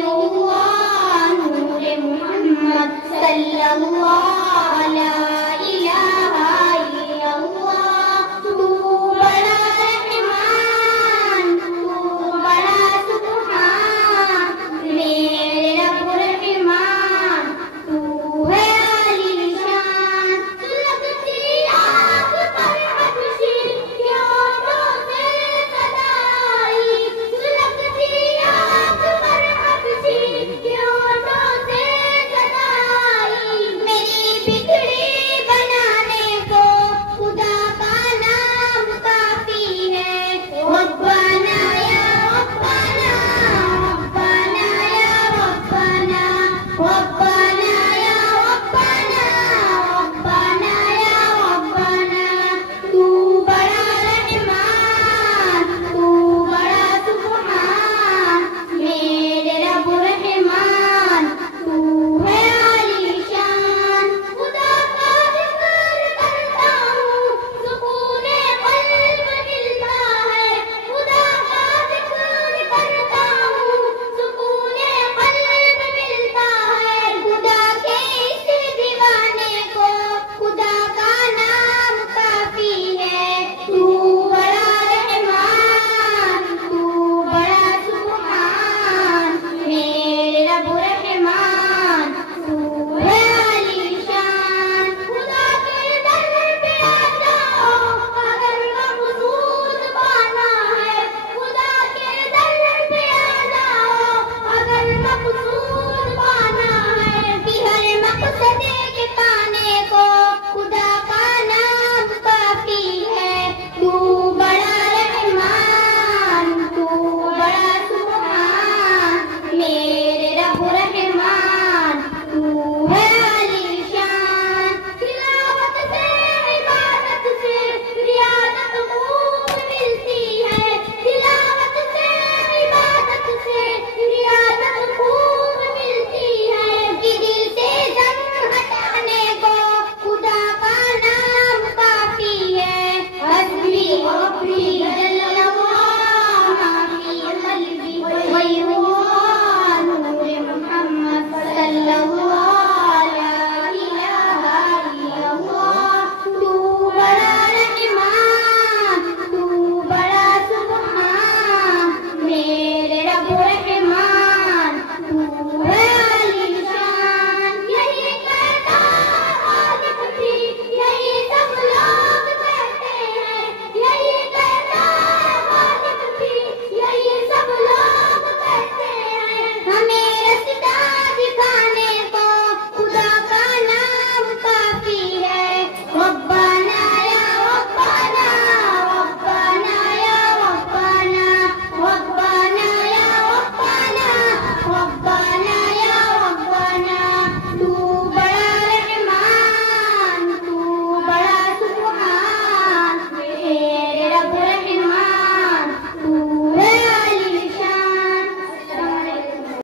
वलीउल्लाह नूरे मोहम्मद सल्लल्लाहु ला इलाहा इल्लल्लाह। तू बड़ा रहमान, तू बड़ा सुब्हान, मेरे रब रहमान, तू है आलीशान। सुलगती आग पर हबशी होठों से सदाई, सुलगती आग पर हबशी होठों से सदाई। मेरी बिगड़ी बनाने को खुदा का नाम काफी है। रब्बाना या रब्बाना, रब्बाना या रब्बाना, रब्बाना